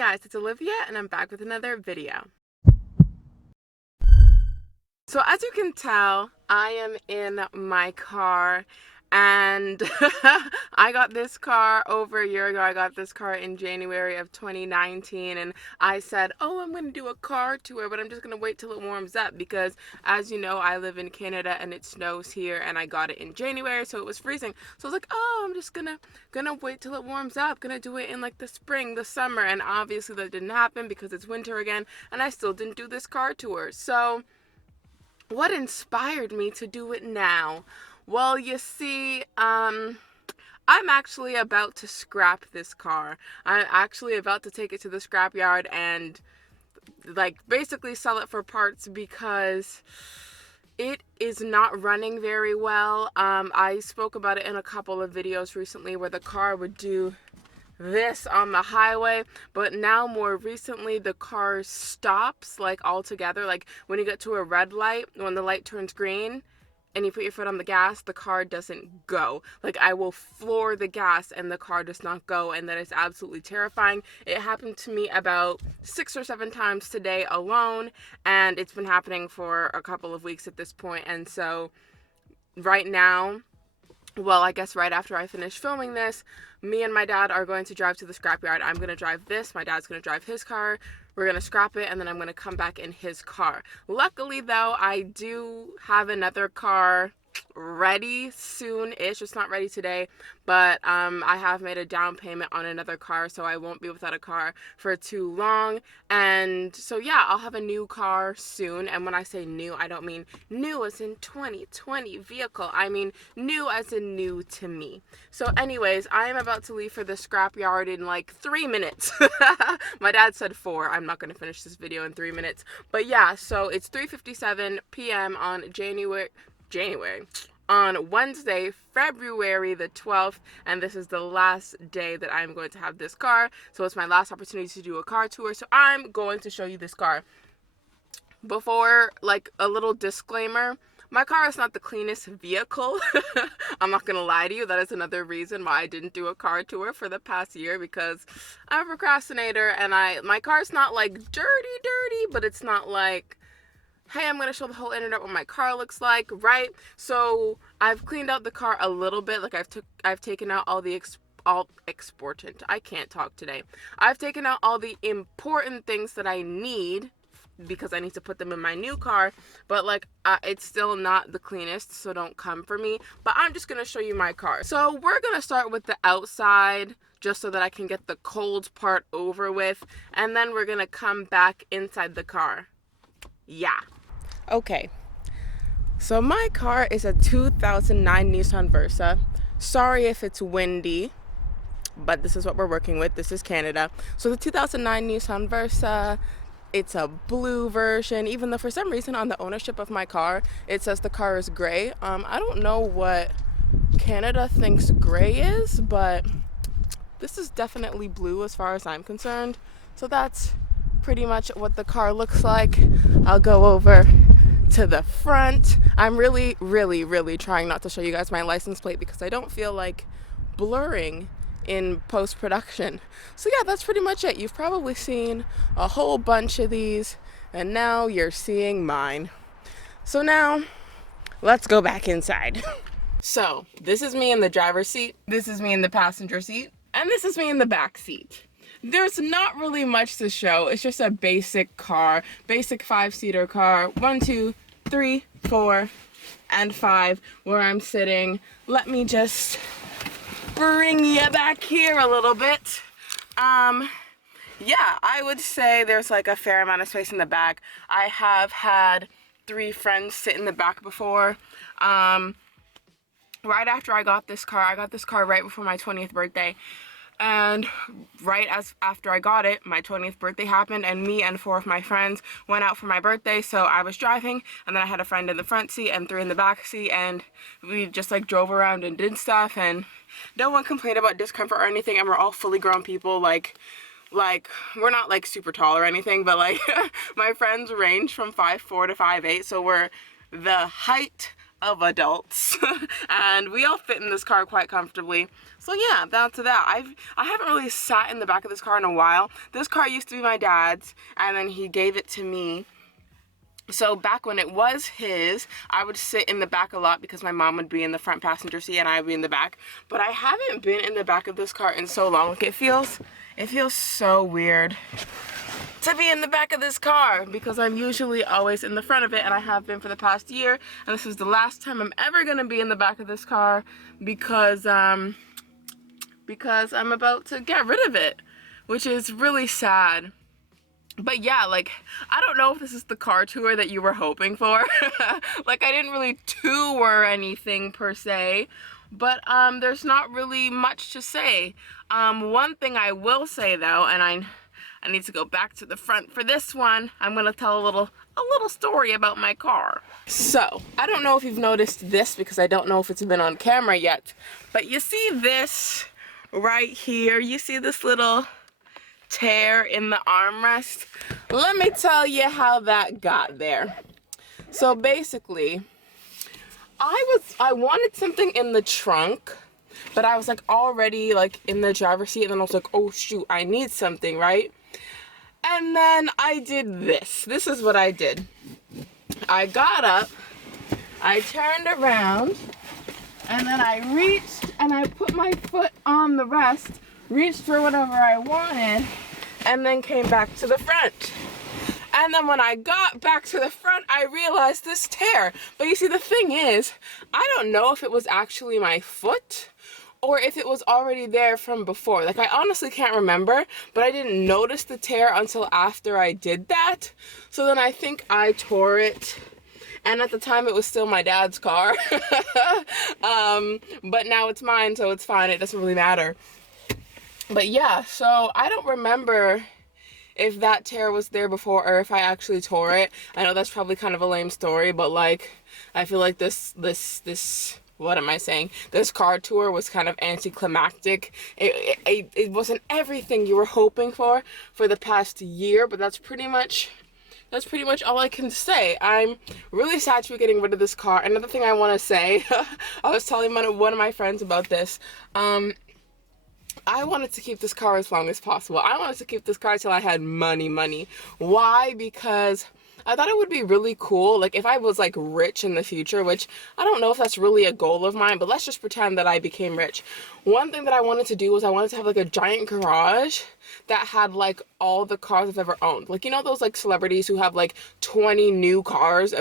guys, it's Olivia and I'm back with another video. So as you can tell, I am in my car and I got this car over a year ago. I got this car in January of 2019 and I said, oh, I'm going to do a car tour, but I'm just going to wait till it warms up because as you know, I live in Canada and it snows here and I got it in January, so it was freezing. So I was like, oh, I'm just gonna wait till it warms up, gonna do it in like the spring, the summer, and obviously that didn't happen because it's winter again and I still didn't do this car tour. So what inspired me to do it now? Well, you see, I'm actually about to scrap this car. I'm actually about to take it to the scrapyard and like basically sell it for parts because it is not running very well. I spoke about it in a couple of videos recently where the car would do this on the highway, but now more recently the car stops like altogether. Like when you get to a red light, when the light turns green and you put your foot on the gas, the car doesn't go. Like I will floor the gas and the car does not go, and that is absolutely terrifying. It happened to me about 6 or 7 times today alone, and it's been happening for a couple of weeks at this point. And so right now, well, I guess right after I finish filming this, me and my dad are going to drive to the scrapyard. I'm going to drive this, my dad's going to drive his car, we're going to scrap it, and then I'm going to come back in his car. Luckily though, I do have another car ready soon-ish. It's not ready today, but I have made a down payment on another car, so I won't be without a car for too long. And so yeah, I'll have a new car soon. And when I say new, I don't mean new as in 2020 vehicle. I mean new as in new to me. So anyways, I am about to leave for the scrapyard in like 3 minutes. My dad said 4. I'm not going to finish this video in 3 minutes. But yeah, so it's 3:57 p.m. on on Wednesday, February the 12th, and this is the last day that I'm going to have this car. So it's my last opportunity to do a car tour. So I'm going to show you this car. Before, like a little disclaimer, my car is not the cleanest vehicle. I'm not gonna lie to you. That is another reason why I didn't do a car tour for the past year, because I'm a procrastinator and my car's not like dirty, but it's not like, hey, I'm going to show the whole internet what my car looks like, right? So I've cleaned out the car a little bit. Like I've taken out all the exportant. I can't talk today. I've taken out all the important things that I need because I need to put them in my new car, but like it's still not the cleanest, so don't come for me. But I'm just going to show you my car. So we're going to start with the outside, just so that I can get the cold part over with, and then we're going to come back inside the car. Yeah. Okay, so my car is a 2009 Nissan Versa. Sorry if it's windy, but this is what we're working with. This is Canada. So the 2009 Nissan Versa, it's a blue version, even though for some reason on the ownership of my car, it says the car is gray. I don't know what Canada thinks gray is, but this is definitely blue as far as I'm concerned. So that's pretty much what the car looks like. I'll go over to the front. I'm really trying not to show you guys my license plate because I don't feel like blurring in post-production. So yeah, that's pretty much it. You've probably seen a whole bunch of these and now you're seeing mine. So now let's go back inside. So this is me in the driver's seat, this is me in the passenger seat, and this is me in the back seat. There's not really much to show. It's just a basic car, basic 5-seater car. 1, 2, 3, 4, and 5 where I'm sitting. Let me just bring you back here a little bit. Yeah, I would say there's like a fair amount of space in the back. I have had 3 friends sit in the back before. Right after I got this car right before my 20th birthday. And right after I got it, my 20th birthday happened, and me and 4 of my friends went out for my birthday. So I was driving, and then I had a friend in the front seat and 3 in the back seat, and we just like drove around and did stuff, and no one complained about discomfort or anything, and we're all fully grown people. Like we're not like super tall or anything, but like my friends range from 5'4" to 5'8", so we're the height of adults and we all fit in this car quite comfortably. So yeah, that's that. I haven't really sat in the back of this car in a while. This car used to be my dad's, and then he gave it to me. So back when it was his, I would sit in the back a lot because my mom would be in the front passenger seat and I would be in the back. But I haven't been in the back of this car in so long. Like, it feels so weird to be in the back of this car because I'm usually always in the front of it, and I have been for the past year, and this is the last time I'm ever gonna be in the back of this car because I'm about to get rid of it, which is really sad. But yeah, like, I don't know if this is the car tour that you were hoping for. Like, I didn't really tour anything per se, but there's not really much to say. One thing I will say though, and I need to go back to the front for this one, I'm gonna tell a little story about my car. So, I don't know if you've noticed this because I don't know if it's been on camera yet, but you see this right here? You see this little tear in the armrest? Let me tell you how that got there. So basically, I wanted something in the trunk, but I was like already like in the driver's seat, and then I was like, oh shoot, I need something, right? And then I did this. This is what I did. I got up, I turned around, and then I reached and I put my foot on the rest, reached for whatever I wanted, and then came back to the front. And then when I got back to the front, I realized this tear. But you see, the thing is, I don't know if it was actually my foot or if it was already there from before. Like, I honestly can't remember, but I didn't notice the tear until after I did that. So then I think I tore it. And at the time, it was still my dad's car. But now it's mine, so it's fine. It doesn't really matter. But yeah, so I don't remember if that tear was there before or if I actually tore it. I know that's probably kind of a lame story, but like, I feel like this what am I saying? This car tour was kind of anticlimactic. It wasn't everything you were hoping for the past year, but that's pretty much all I can say. I'm really sad to be getting rid of this car. Another thing I want to say, I was telling one of my friends about this. I wanted to keep this car as long as possible. I wanted to keep this car till I had money. Why? Because I thought it would be really cool, like, if I was like rich in the future, which I don't know if that's really a goal of mine, but let's just pretend that I became rich. One thing that I wanted to do was I wanted to have like a giant garage that had like all the cars I've ever owned. Like, you know those like celebrities who have like 20 new cars,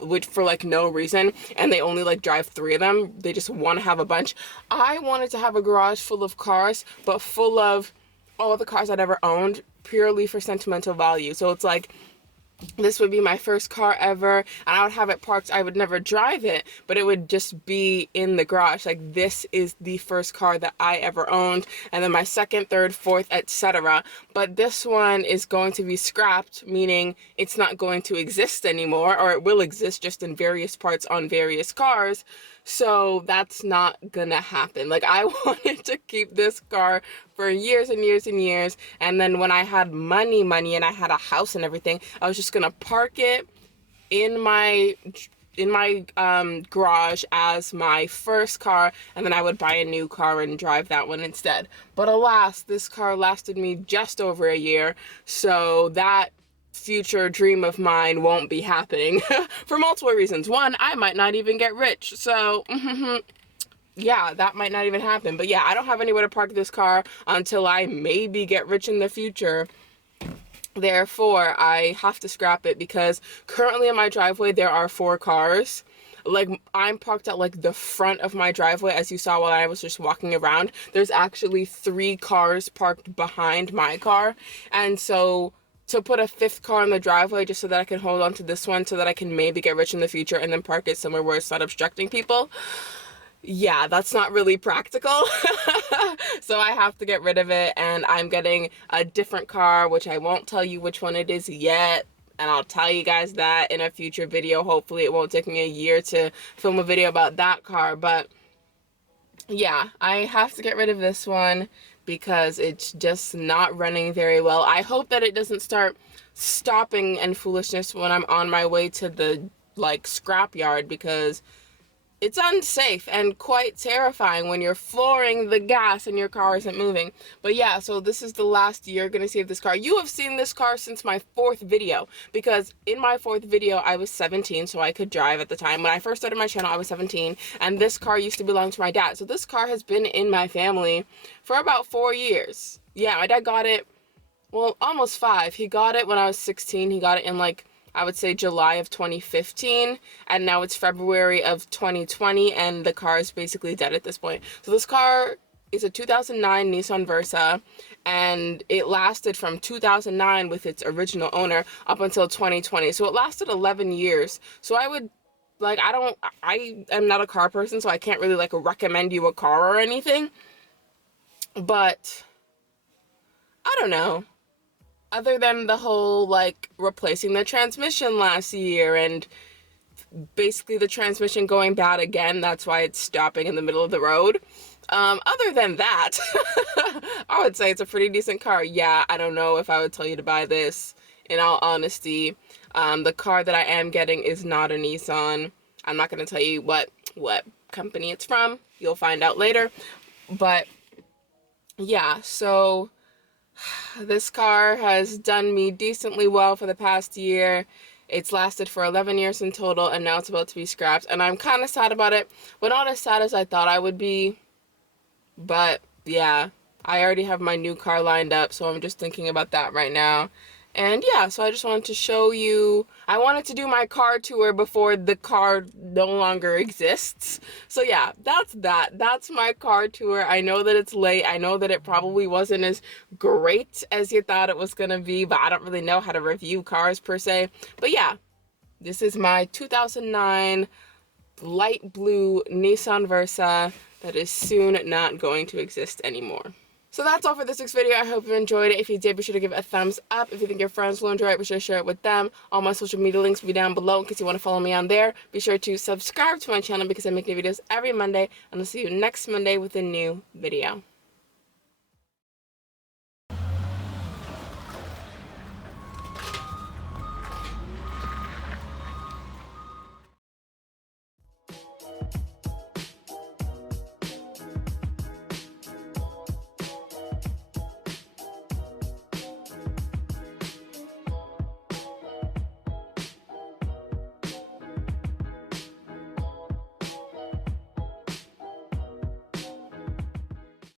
which for like no reason, and they only like drive 3 of them. They just want to have a bunch. I wanted to have a garage full of cars, but full of all the cars I'd ever owned, purely for sentimental value. So it's like, this would be my first car ever, and I would have it parked. I would never drive it, but it would just be in the garage. Like, this is the first car that I ever owned, and then my second, third, fourth, etc. But this one is going to be scrapped, meaning it's not going to exist anymore, or it will exist just in various parts on various cars. So that's not gonna happen. Like, I wanted to keep this car for years and years and years, and then when I had money and I had a house and everything, I was just gonna park it in my garage as my first car, and then I would buy a new car and drive that one instead. But alas, this car lasted me just over a year, so that future dream of mine won't be happening for multiple reasons. One, I might not even get rich, so yeah, that might not even happen. But yeah, I don't have anywhere to park this car until I maybe get rich in the future. Therefore, I have to scrap it because currently in my driveway there are 4 cars. Like, I'm parked at like the front of my driveway, as you saw while I was just walking around. There's actually 3 cars parked behind my car, and so to put a 5th car in the driveway just so that I can hold on to this one so that I can maybe get rich in the future and then park it somewhere where it's not obstructing people, yeah, that's not really practical. So I have to get rid of it, and I'm getting a different car, which I won't tell you which one it is yet, and I'll tell you guys that in a future video. Hopefully it won't take me a year to film a video about that car, but yeah, I have to get rid of this one because it's just not running very well. I hope that it doesn't start stopping and foolishness when I'm on my way to the like scrap yard, because it's unsafe and quite terrifying when you're flooring the gas and your car isn't moving. But yeah, so this is the last year gonna see of this car. You have seen this car since my 4th video, because in my 4th video I was 17, so I could drive at the time. When I first started my channel I was 17, and this car used to belong to my dad. So this car has been in my family for about 4 years. Yeah, my dad got it, well, almost 5. He got it when I was 16. He got it in, like, I would say July of 2015, and now it's February of 2020, and the car is basically dead at this point. So this car is a 2009 Nissan Versa, and it lasted from 2009 with its original owner up until 2020. So it lasted 11 years. So I would, like, I am not a car person, so I can't really, like, recommend you a car or anything. But I don't know. Other than the whole, like, replacing the transmission last year and basically the transmission going bad again, that's why it's stopping in the middle of the road. Other than that, I would say it's a pretty decent car. Yeah, I don't know if I would tell you to buy this, in all honesty. The car that I am getting is not a Nissan. I'm not going to tell you what company it's from. You'll find out later. But yeah, so this car has done me decently well for the past year. It's lasted for 11 years in total, and now it's about to be scrapped. And I'm kind of sad about it, but not as sad as I thought I would be. But yeah, I already have my new car lined up, so I'm just thinking about that right now. And yeah, so I just wanted to show you, I wanted to do my car tour before the car no longer exists. So yeah, that's my car tour. I know that it's late. I know that it probably wasn't as great as you thought it was gonna be, but I don't really know how to review cars per se. But yeah, this is my 2009 light blue Nissan Versa that is soon not going to exist anymore. So that's all for this week's video. I hope you enjoyed it. If you did, be sure to give it a thumbs up. If you think your friends will enjoy it, be sure to share it with them. All my social media links will be down below in case you want to follow me on there. Be sure to subscribe to my channel because I make new videos every Monday, and I'll see you next Monday with a new video.